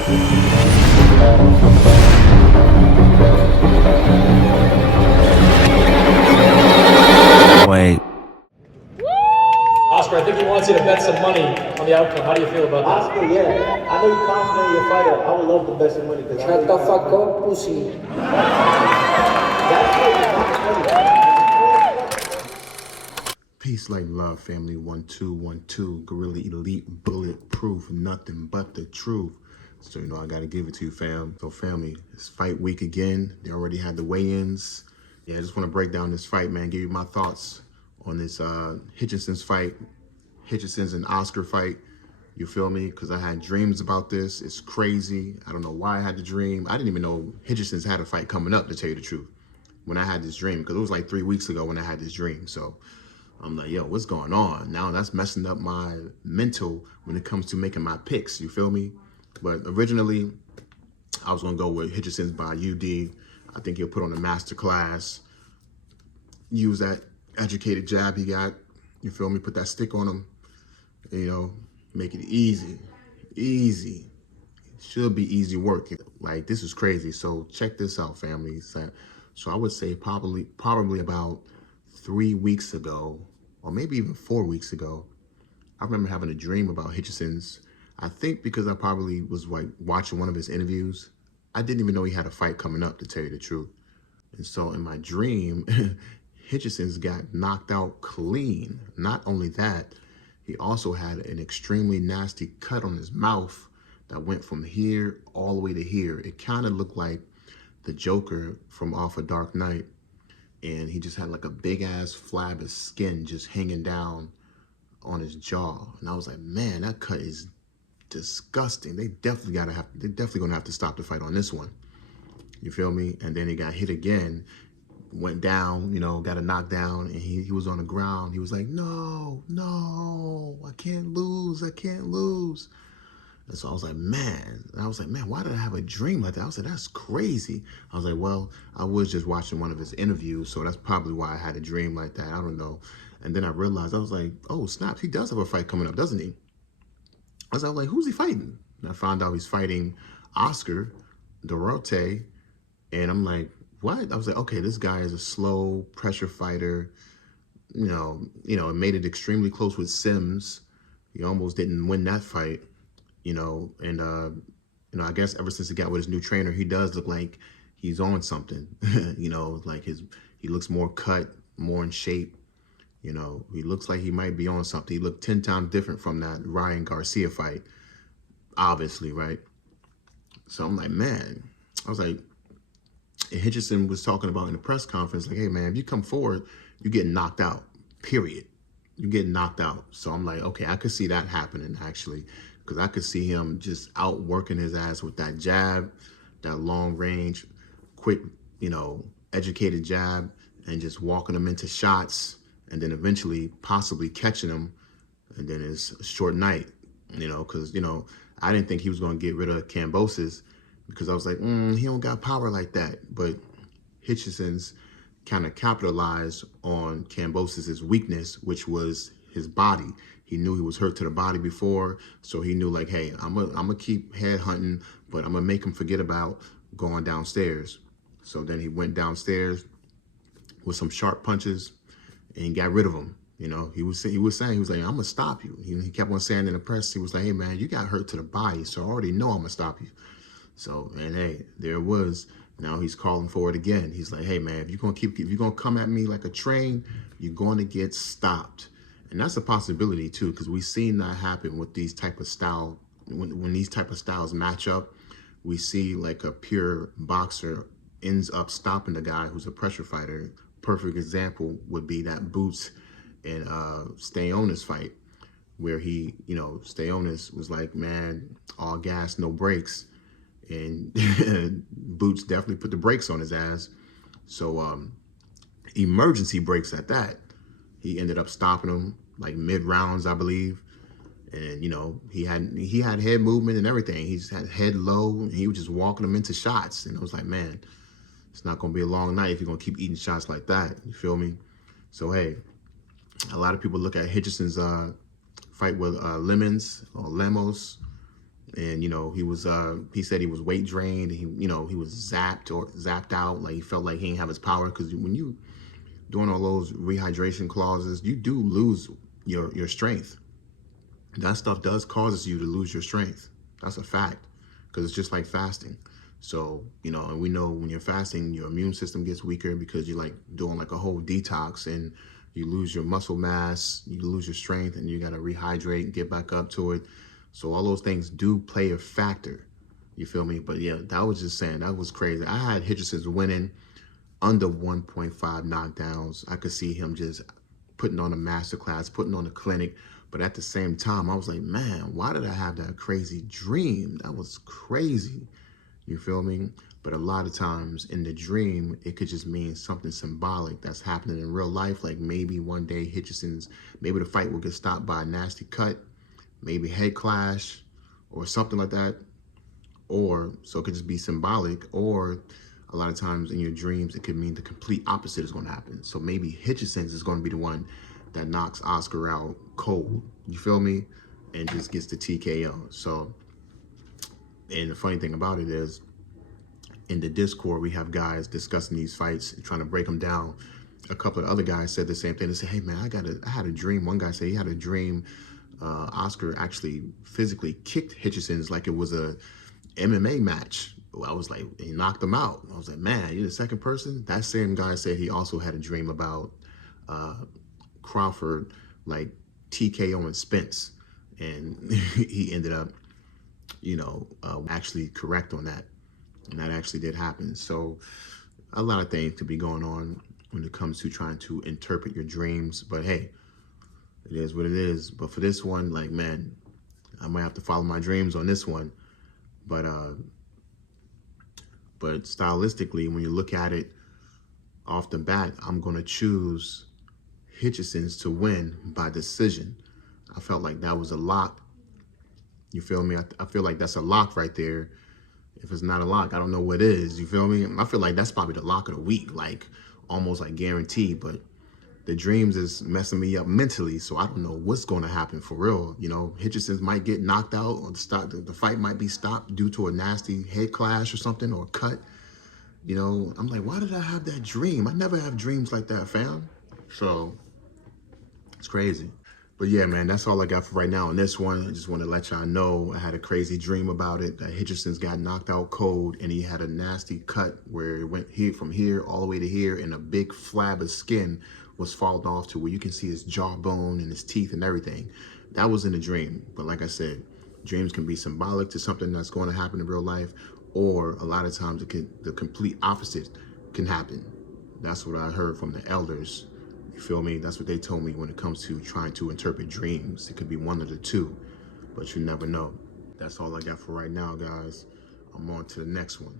Wait. Oscar, I think he wants you to bet some money on the outcome. How do you feel about that? Oscar, yeah. I know you're confident in your fighter. I would love to bet some money. Shut the fuck up, pussy. Peace, like love, family. 1212, Gorilla Elite, bulletproof, nothing but the truth. So, I got to give it to you, fam. So, family, it's fight week again. They already had the weigh-ins. Yeah, I just want to break down this fight, man. Give you my thoughts on this Hitchinson's fight, Hitchinson's and Oscar fight. You feel me? Because I had dreams about this. It's crazy. I don't know why I had the dream. I didn't even know Hitchinson's had a fight coming up, to tell you the truth, when I had this dream. Because it was like 3 weeks ago when I had this dream. So I'm like, yo, what's going on? Now that's messing up my mental when it comes to making my picks. You feel me? But originally, I was going to go with Hitchinson's by UD. I think he'll put on a master class, use that educated jab he got, you feel me, put that stick on him, make it easy. Should be easy work. Like, this is crazy. So check this out, family. So I would say probably about 3 weeks ago, or maybe even 4 weeks ago, I remember having a dream about Hitchinson's. I think because I probably was like watching one of his interviews. I didn't even know he had a fight coming up, to tell you the truth. And so in my dream, Hitchinson's got knocked out clean. Not only that, he also had an extremely nasty cut on his mouth that went from here all the way to here. It kind of looked like the Joker from off of Dark Knight. And he just had like a big ass flab of skin just hanging down on his jaw. And I was like, man, that cut is disgusting. They definitely gonna have to stop the fight on this one. You feel me? And then he got hit again, went down, got a knockdown, and he was on the ground. He was like, no, I can't lose. And so I was like, man, why did I have a dream like that? I was like, that's crazy. I was like, well, I was just watching one of his interviews, so that's probably why I had a dream like that. I don't know. And then I realized, I was like, oh, snaps, he does have a fight coming up, doesn't he? I was like, who's he fighting? And I found out he's fighting Oscar Dorote. And I'm like, what? I was like, okay, this guy is a slow pressure fighter. It made it extremely close with Sims. He almost didn't win that fight, and I guess ever since he got with his new trainer, he does look like he's on something. Like he looks more cut, more in shape. He looks like he might be on something. He looked 10 times different from that Ryan Garcia fight, obviously, right? So I'm like, man, I was like, and Hitchinson was talking about in the press conference, like, hey, man, if you come forward, you get knocked out, period. You get knocked out. So I'm like, okay, I could see that happening, actually, because I could see him just outworking his ass with that jab, that long range, quick, educated jab, and just walking him into shots, and then eventually possibly catching him, and then it's a short night, because, I didn't think he was going to get rid of Kambosos, because I was like, he don't got power like that. But Hitchinson's kind of capitalized on Kambosos' weakness, which was his body. He knew he was hurt to the body before, so he knew, like, hey, I'm gonna keep head hunting, but I'm gonna make him forget about going downstairs. So then he went downstairs with some sharp punches, and he got rid of him. He was saying, like, I'm gonna stop you. He kept on saying in the press, he was like, hey, man, you got hurt to the body, so I already know I'm gonna stop you. So, and hey, there it was. Now he's calling for it again. He's like, hey, man, if you're gonna come at me like a train, you're going to get stopped. And that's a possibility too, because we've seen that happen with these type of style. When these type of styles match up, we see like a pure boxer ends up stopping the guy who's a pressure fighter. Perfect example would be that Boots and Stayonis fight, where he, Stayonis was like, man, all gas, no brakes. And Boots definitely put the brakes on his ass. So emergency brakes at that. He ended up stopping him like mid-rounds, I believe. And, he had head movement and everything. He just had head low, and he was just walking him into shots. And I was like, man, it's not going to be a long night if you're going to keep eating shots like that. You feel me? So, hey, a lot of people look at Hitchinson's fight with Lemos, And, he said he was weight drained. He was zapped out. Like he felt like he didn't have his power. Because when you doing all those rehydration clauses, you do lose your strength. That stuff does causes you to lose your strength. That's a fact. Because it's just like fasting. So, and we know when you're fasting, your immune system gets weaker because you're like doing like a whole detox, and you lose your muscle mass, you lose your strength, and you got to rehydrate and get back up to it. So all those things do play a factor. You feel me? But yeah, that was just saying, that was crazy. I had Hitchins winning under 1.5 knockdowns. I could see him just putting on a masterclass, putting on a clinic. But at the same time, I was like, man, why did I have that crazy dream? That was crazy. You feel me? But a lot of times in the dream, it could just mean something symbolic that's happening in real life. Like maybe one day maybe the fight will get stopped by a nasty cut, maybe head clash or something like that. Or, so it could just be symbolic. Or a lot of times in your dreams, it could mean the complete opposite is going to happen. So maybe Hitchins is going to be the one that knocks Oscar out cold. You feel me? And just gets the TKO. So, and the funny thing about it is, in the Discord, we have guys discussing these fights and trying to break them down. A couple of other guys said the same thing. They said, hey man, I had a dream. One guy said he had a dream Oscar actually physically kicked Hitchins like it was a MMA match. Well, I was like, he knocked him out. I was like, man, you're the second person? That same guy said he also had a dream about Crawford like TKOing Spence. And he ended up, actually correct on that. And that actually did happen. So a lot of things could be going on when it comes to trying to interpret your dreams. But hey, it is what it is. But for this one, like, man, I might have to follow my dreams on this one. But stylistically, when you look at it off the bat, I'm going to choose Hitchins to win by decision. I felt like that was a lock. You feel me? I feel like that's a lock right there. If it's not a lock, I don't know what is. You feel me? I feel like that's probably the lock of the week, like almost like guaranteed. But the dreams is messing me up mentally, so I don't know what's going to happen for real. Hitchins might get knocked out, or the fight might be stopped due to a nasty head clash or something, or cut. I'm like, why did I have that dream? I never have dreams like that, fam. So it's crazy. But yeah, man, that's all I got for right now on this one. I just want to let y'all know I had a crazy dream about it, that Hitchins got knocked out cold, and he had a nasty cut where it went from here all the way to here, and a big flab of skin was falling off to where you can see his jawbone and his teeth and everything. That was in a dream. But like I said, dreams can be symbolic to something that's going to happen in real life, or a lot of times the complete opposite can happen. That's what I heard from the elders. You feel me? That's what they told me when it comes to trying to interpret dreams. It could be one of the two, but you never know. That's all I got for right now, guys. I'm on to the next one.